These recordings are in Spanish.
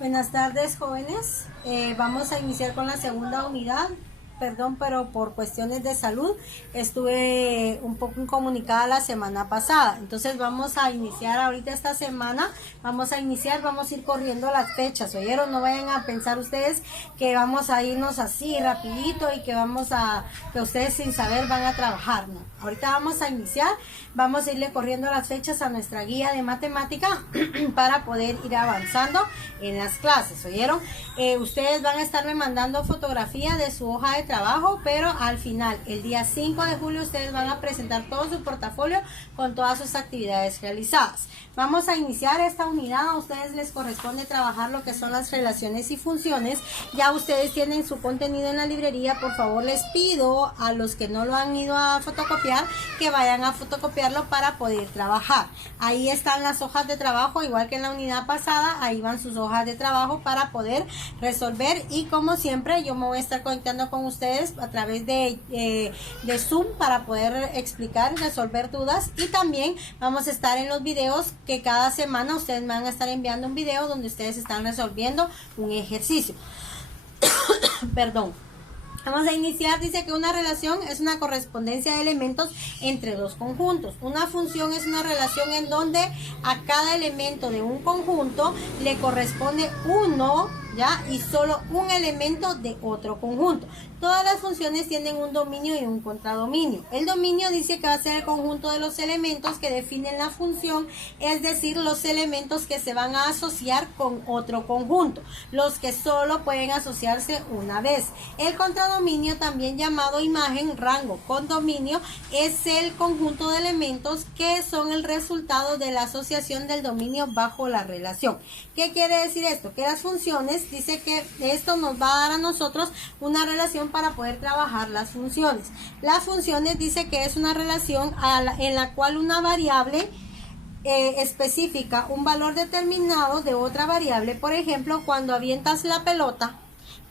Buenas tardes, jóvenes. Vamos a iniciar con la segunda unidad. Perdón, pero por cuestiones de salud estuve un poco incomunicada la semana pasada. Entonces vamos a iniciar ahorita esta semana. Vamos a ir corriendo las fechas, ¿oyeron? No vayan a pensar ustedes que vamos a irnos así rapidito y que que ustedes sin saber van a trabajar, ¿no? Ahorita vamos a iniciar, vamos a irle corriendo las fechas a nuestra guía de matemática para poder ir avanzando en las clases, ¿oyeron? Ustedes van a estarme mandando fotografía de su hoja de trabajo, pero al final, el día 5 de julio, ustedes van a presentar todo su portafolio con todas sus actividades realizadas. Vamos a iniciar esta unidad. A ustedes les corresponde trabajar lo que son las relaciones y funciones. Ya ustedes tienen su contenido en la librería. Por favor, les pido a los que no lo han ido a fotocopiar que vayan a fotocopiarlo para poder trabajar. Ahí están las hojas de trabajo, igual que en la unidad pasada. Ahí van sus hojas de trabajo para poder resolver, y como siempre yo me voy a estar conectando con ustedes a través de Zoom para poder explicar y resolver dudas, y también vamos a estar en los videos que cada semana ustedes me van a estar enviando un video donde ustedes están resolviendo un ejercicio. Perdón. Vamos a iniciar. Dice que una relación es una correspondencia de elementos entre dos conjuntos. Una función es una relación en donde a cada elemento de un conjunto le corresponde uno, ¿ya? Y solo un elemento de otro conjunto. Todas las funciones tienen un dominio y un contradominio. El dominio dice que va a ser el conjunto de los elementos que definen la función, es decir, los elementos que se van a asociar con otro conjunto, los que solo pueden asociarse una vez. El contradominio, también llamado imagen, rango, condominio, es el conjunto de elementos que son el resultado de la asociación del dominio bajo la relación. ¿Qué quiere decir esto? Que las funciones, dice que esto nos va a dar a nosotros una relación para poder trabajar las funciones. Las funciones dice que es una relación en la cual una variable específica un valor determinado de otra variable. Por ejemplo, cuando avientas la pelota,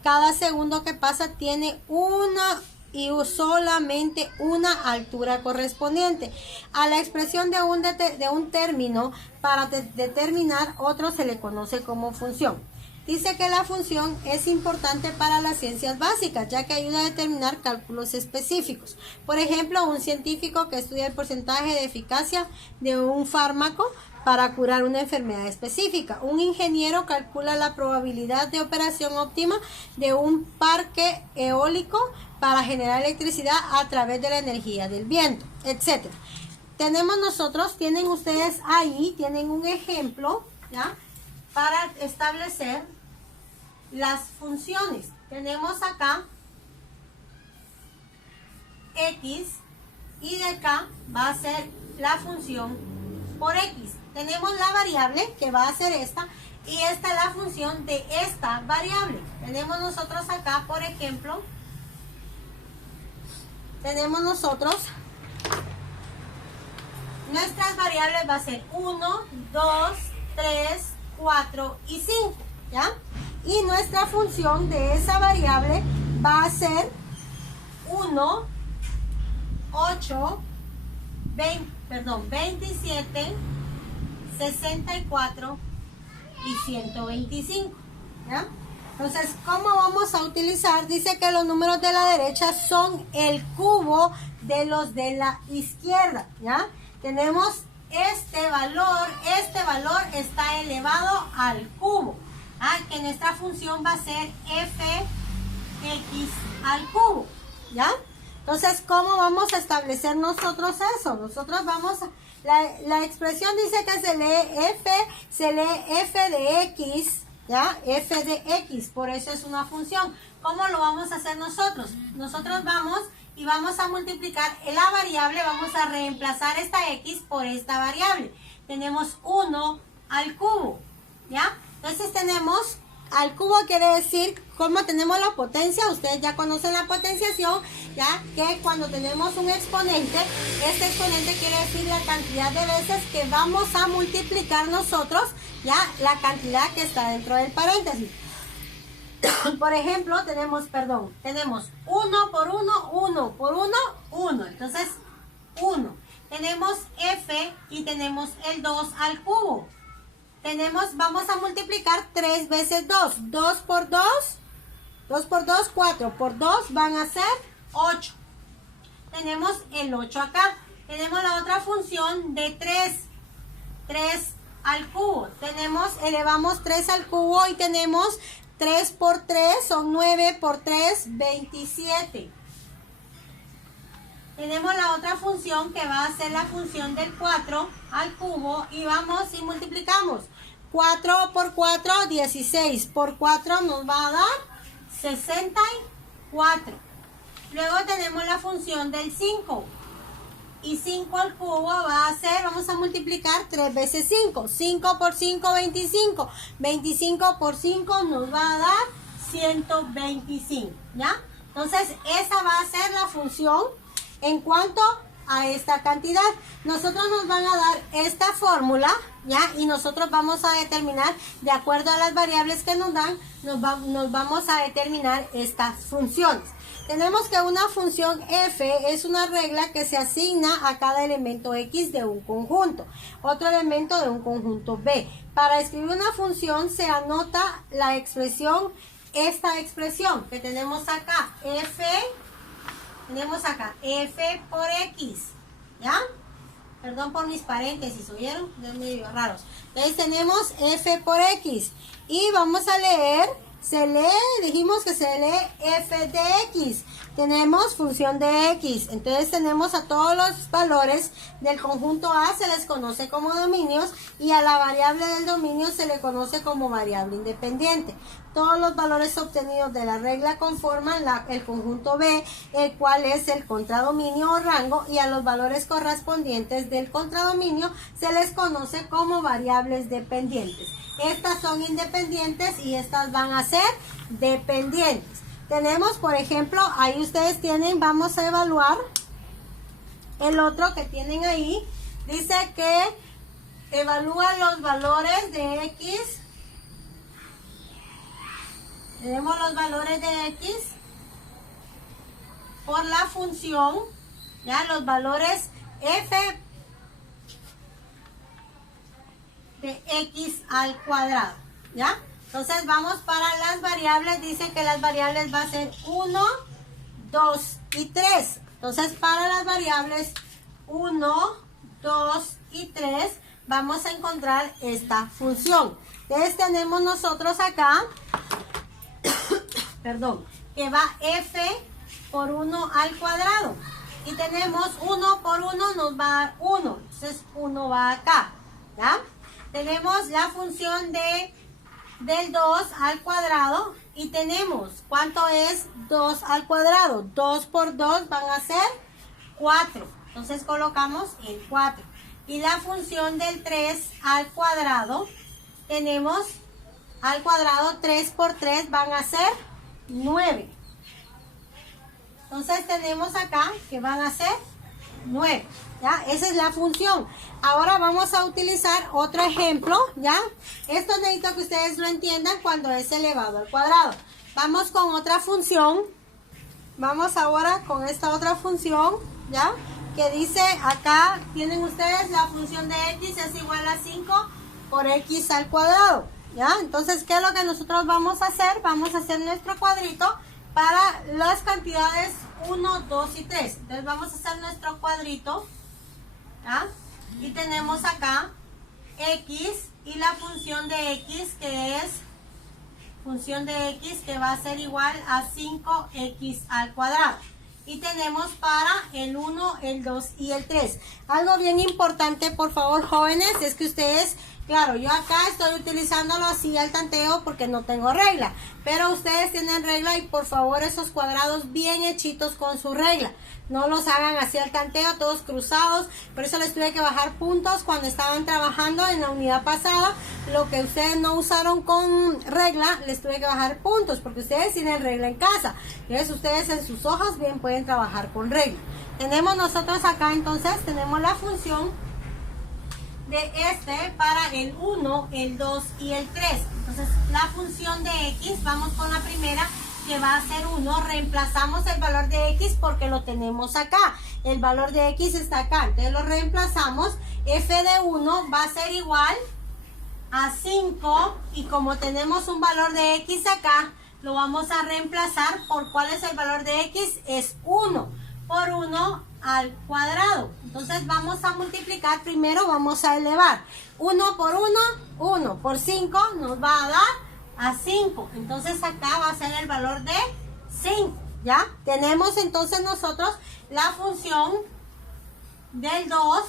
cada segundo que pasa tiene una y solamente una altura correspondiente. A la expresión de un término para determinar otro se le conoce como función. Dice que la función es importante para las ciencias básicas, ya que ayuda a determinar cálculos específicos. Por ejemplo, un científico que estudia el porcentaje de eficacia de un fármaco para curar una enfermedad específica. Un ingeniero calcula la probabilidad de operación óptima de un parque eólico para generar electricidad a través de la energía del viento, etc. Tenemos nosotros, tienen ustedes ahí, tienen un ejemplo, ¿ya?, para establecer las funciones. Tenemos acá X, y de acá va a ser la función por X. Tenemos la variable que va a ser esta, y esta es la función de esta variable. Tenemos nosotros acá, por ejemplo, tenemos nosotros nuestras variables va a ser 1, 2, 3, 4 y 5, ¿ya? Y nuestra función de esa variable va a ser 1, 8, 27, 64 y 125, ¿ya? Entonces, ¿cómo vamos a utilizar? Dice que los números de la derecha son el cubo de los de la izquierda, ¿ya? Tenemos este valor está elevado al cubo, que nuestra función va a ser fx al cubo, ¿ya? Entonces, ¿cómo vamos a establecer nosotros eso? Nosotros vamos a, la expresión dice que se lee f de x, ¿ya? F de x, por eso es una función. ¿Cómo lo vamos a hacer nosotros? Nosotros vamos y vamos a multiplicar la variable, vamos a reemplazar esta x por esta variable. Tenemos 1 al cubo, ¿ya? Entonces tenemos al cubo, quiere decir, como tenemos la potencia, ustedes ya conocen la potenciación, ya que cuando tenemos un exponente, este exponente quiere decir la cantidad de veces que vamos a multiplicar nosotros, ya, la cantidad que está dentro del paréntesis. Por ejemplo, tenemos 1 por 1, 1 por 1, 1. Entonces, 1. Tenemos f y tenemos el 2 al cubo. Vamos a multiplicar 3 veces 2. 2 por 2, 2 por 2, 4. Por 2 van a ser 8. Tenemos el 8 acá. Tenemos la otra función de 3. 3 al cubo. Elevamos 3 al cubo y tenemos 3 por 3 son 9 por 3, 27. Tenemos la otra función que va a ser la función del 4 al cubo y vamos y multiplicamos. 4 por 4, 16. Por 4 nos va a dar 64. Luego tenemos la función del 5. Y 5 al cubo va a ser, vamos a multiplicar 3 veces 5. 5 por 5, 25. 25 por 5 nos va a dar 125. ¿Ya? Entonces, esa va a ser la función en cuanto a esta cantidad. Nosotros nos van a dar esta fórmula, ¿ya? Y nosotros vamos a determinar, de acuerdo a las variables que nos dan, nos vamos a determinar estas funciones. Tenemos que una función f es una regla que se asigna a cada elemento x de un conjunto, otro elemento de un conjunto b. Para escribir una función se anota la expresión, esta expresión que tenemos acá, tenemos acá f por x, ¿ya? Perdón por mis paréntesis, ¿oyeron? Son medio raros. Entonces tenemos f por x y vamos a leer. Dijimos que se lee f de x. Tenemos función de x. Entonces tenemos a todos los valores del conjunto A se les conoce como dominios y a la variable del dominio se le conoce como variable independiente. Todos los valores obtenidos de la regla conforman el conjunto B, el cual es el contradominio o rango, y a los valores correspondientes del contradominio se les conoce como variables dependientes. Estas son independientes y estas van a ser dependientes. Tenemos, por ejemplo, ahí ustedes tienen, vamos a evaluar el otro que tienen ahí. Dice que evalúa los valores de x. Tenemos los valores de x por la función, ya los valores f de x al cuadrado, ¿ya? Entonces vamos para las variables. Dice que las variables va a ser 1, 2 y 3. Entonces para las variables 1, 2 y 3 vamos a encontrar esta función. Entonces tenemos nosotros acá, perdón, que va f por 1 al cuadrado. Y tenemos 1 por 1 nos va a dar 1. Entonces 1 va acá, ¿ya? Tenemos la función del 2 al cuadrado y tenemos, ¿cuánto es 2 al cuadrado? 2 por 2 van a ser 4. Entonces colocamos el 4. Y la función del 3 al cuadrado, tenemos al cuadrado 3 por 3 van a ser 9. Entonces tenemos acá que van a ser 9. ¿Ya? Esa es la función. Ahora vamos a utilizar otro ejemplo, ¿ya? Esto necesito que ustedes lo entiendan cuando es elevado al cuadrado. Vamos con otra función. Vamos ahora con esta otra función, ¿ya? Que dice acá, tienen ustedes la función de x es igual a 5 por x al cuadrado, ¿ya? Entonces, ¿qué es lo que nosotros vamos a hacer? Vamos a hacer nuestro cuadrito para las cantidades 1, 2 y 3. Entonces vamos a hacer nuestro cuadrito, ¿ya? Y tenemos acá x y la función de x que es función de x que va a ser igual a 5x al cuadrado. Y tenemos para el 1, el 2 y el 3. Algo bien importante, por favor, jóvenes, es que ustedes, claro, yo acá estoy utilizándolo así al tanteo porque no tengo regla. Pero ustedes tienen regla y por favor esos cuadrados bien hechitos con su regla. No los hagan así al tanteo, todos cruzados. Por eso les tuve que bajar puntos cuando estaban trabajando en la unidad pasada. Lo que ustedes no usaron con regla, les tuve que bajar puntos porque ustedes tienen regla en casa. Entonces ustedes en sus hojas bien pueden trabajar con regla. Tenemos nosotros acá entonces, tenemos la función de para el 1, el 2 y el 3. Entonces la función de x, vamos con la primera, que va a ser 1, reemplazamos el valor de x porque lo tenemos acá. El valor de x está acá, entonces lo reemplazamos. F de 1 va a ser igual a 5 y como tenemos un valor de x acá, lo vamos a reemplazar por ¿cuál es el valor de x? Es 1 por 1 al cuadrado. Entonces vamos a multiplicar, primero vamos a elevar 1 por 1, 1 por 5 nos va a dar a 5. Entonces acá va a ser el valor de 5. ¿Ya? Tenemos entonces nosotros la función del 2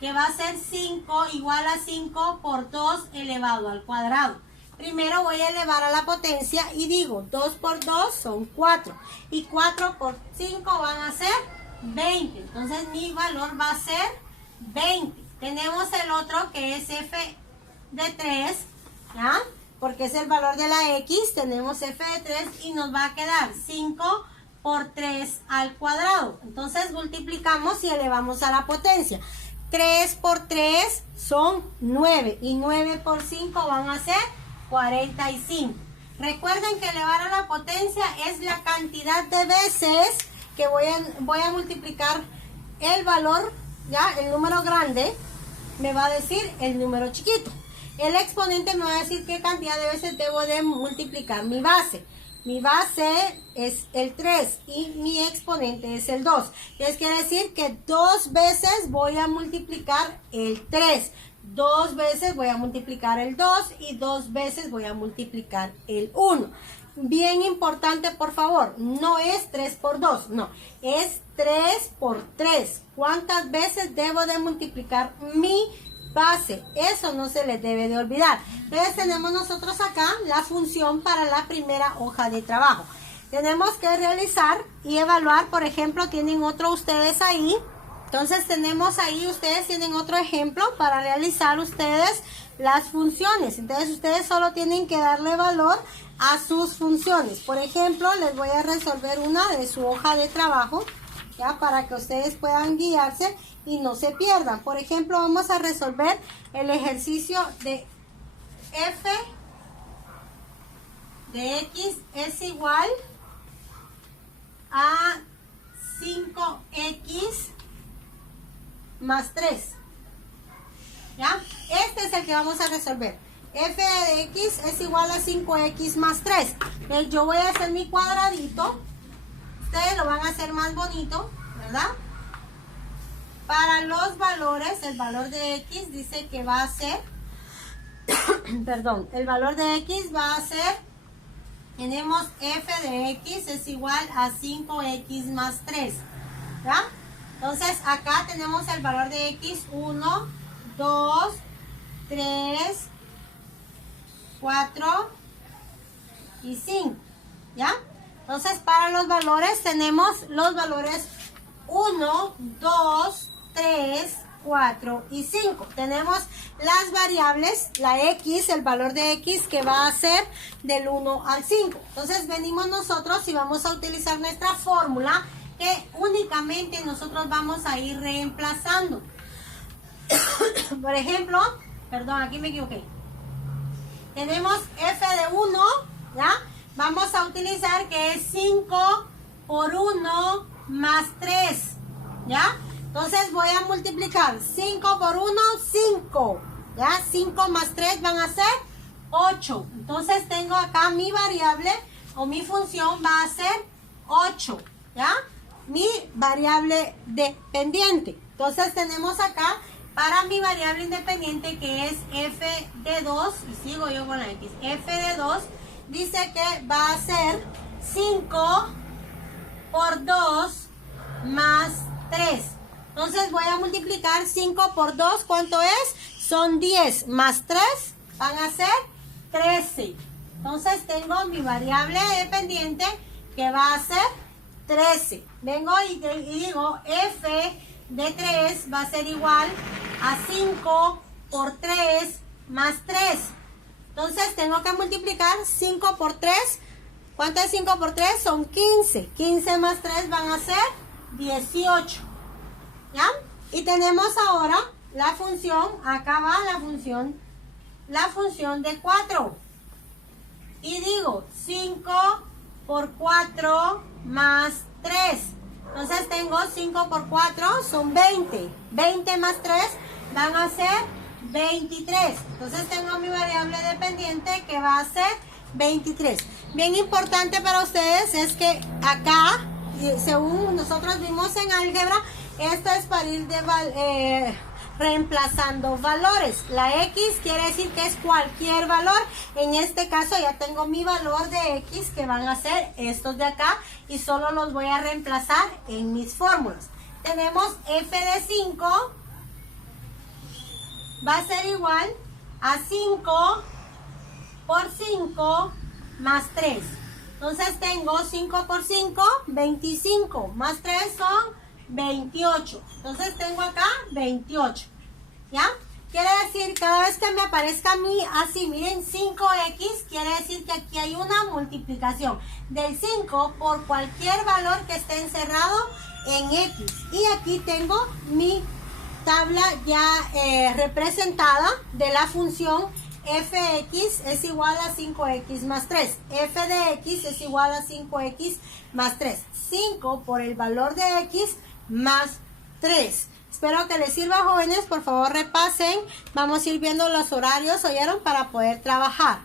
que va a ser 5 igual a 5 por 2 elevado al cuadrado. Primero voy a elevar a la potencia y digo 2 por 2 son 4 y 4 por 5 van a ser 20. Entonces mi valor va a ser 20. Tenemos el otro que es f de 3, ¿ya? Porque es el valor de la x, tenemos f de 3 y nos va a quedar 5 por 3 al cuadrado. Entonces multiplicamos y elevamos a la potencia. 3 por 3 son 9 y 9 por 5 van a ser 45. Recuerden que elevar a la potencia es la cantidad de veces que voy a multiplicar el valor, ya el número grande me va a decir el número chiquito. El exponente me va a decir qué cantidad de veces debo de multiplicar mi base. Mi base es el 3 y mi exponente es el 2. Eso quiere decir que 2 veces voy a multiplicar el 3. 2 veces voy a multiplicar el 2 y 2 veces voy a multiplicar el 1. Bien importante, por favor, no es 3 por 2, no, es 3 por 3. ¿Cuántas veces debo de multiplicar mi base? Eso no se les debe de olvidar. Entonces tenemos nosotros acá la función para la primera hoja de trabajo. Tenemos que realizar y evaluar, por ejemplo, tienen otro ustedes ahí. Entonces tenemos ahí, ustedes tienen otro ejemplo para realizar ustedes las funciones. Entonces ustedes solo tienen que darle valor a sus funciones. Por ejemplo, les voy a resolver una de su hoja de trabajo, ya, para que ustedes puedan guiarse y no se pierdan. Por ejemplo, vamos a resolver el ejercicio de f de x es igual a 5x más 3. ¿Ya? Este es el que vamos a resolver. F de x es igual a 5x más 3. Yo voy a hacer mi cuadradito. Ustedes lo van a hacer más bonito, ¿verdad? Para los valores, el valor de x dice que va a ser, perdón, el valor de x va a ser, tenemos f de x es igual a 5x más 3, ¿ya? Entonces acá tenemos el valor de x, 1, 2, 3, 4 y 5, ¿ya? Entonces para los valores tenemos los valores 1, 2, 3, 4 y 5. Tenemos las variables, la x, el valor de x que va a ser del 1 al 5. Entonces venimos nosotros y vamos a utilizar nuestra fórmula que únicamente nosotros vamos a ir reemplazando. Por ejemplo, perdón, aquí me equivoqué. Tenemos f de 1, ¿ya? Vamos a utilizar que es 5 por 1 más 3, ¿ya? Entonces voy a multiplicar 5 por 1, 5, ¿ya? 5 más 3 van a ser 8. Entonces tengo acá mi variable o mi función va a ser 8, ¿ya? Mi variable dependiente. Entonces tenemos acá para mi variable independiente que es f de 2, y sigo yo con la x, f de 2 dice que va a ser 5 por 2 más 3. Entonces voy a multiplicar 5 por 2, ¿cuánto es? Son 10, más 3 van a ser 13. Entonces tengo mi variable dependiente que va a ser 13. Vengo y digo f de 3 va a ser igual a 5 por 3 más 3. Entonces tengo que multiplicar 5 por 3. ¿Cuánto es 5 por 3? Son 15. 15 más 3 van a ser 18. ¿Ya? Y tenemos ahora la función, acá va la función de 4. Y digo 5 por 4 más 3. Entonces tengo 5 por 4 son 20. 20 más 3 van a ser 23. Entonces tengo mi variable dependiente que va a ser 23. Bien importante para ustedes es que acá, según nosotros vimos en álgebra, esto es para ir reemplazando valores. La X quiere decir que es cualquier valor. En este caso ya tengo mi valor de X, que van a ser estos de acá, y solo los voy a reemplazar en mis fórmulas. Tenemos f de 5 va a ser igual a 5 por 5 más 3. Entonces tengo 5 por 5, 25, más 3 son 28. Entonces tengo acá 28. ¿Ya? Quiere decir, cada vez que me aparezca a mí así, miren, 5x, quiere decir que aquí hay una multiplicación del 5 por cualquier valor que esté encerrado en x. Y aquí tengo mi tabla ya representada de la función fx es igual a 5x más 3. F de x es igual a 5x más 3. 5 por el valor de x más 3. Espero que les sirva, jóvenes. Por favor, repasen. Vamos a ir viendo los horarios, ¿oyeron? Para poder trabajar.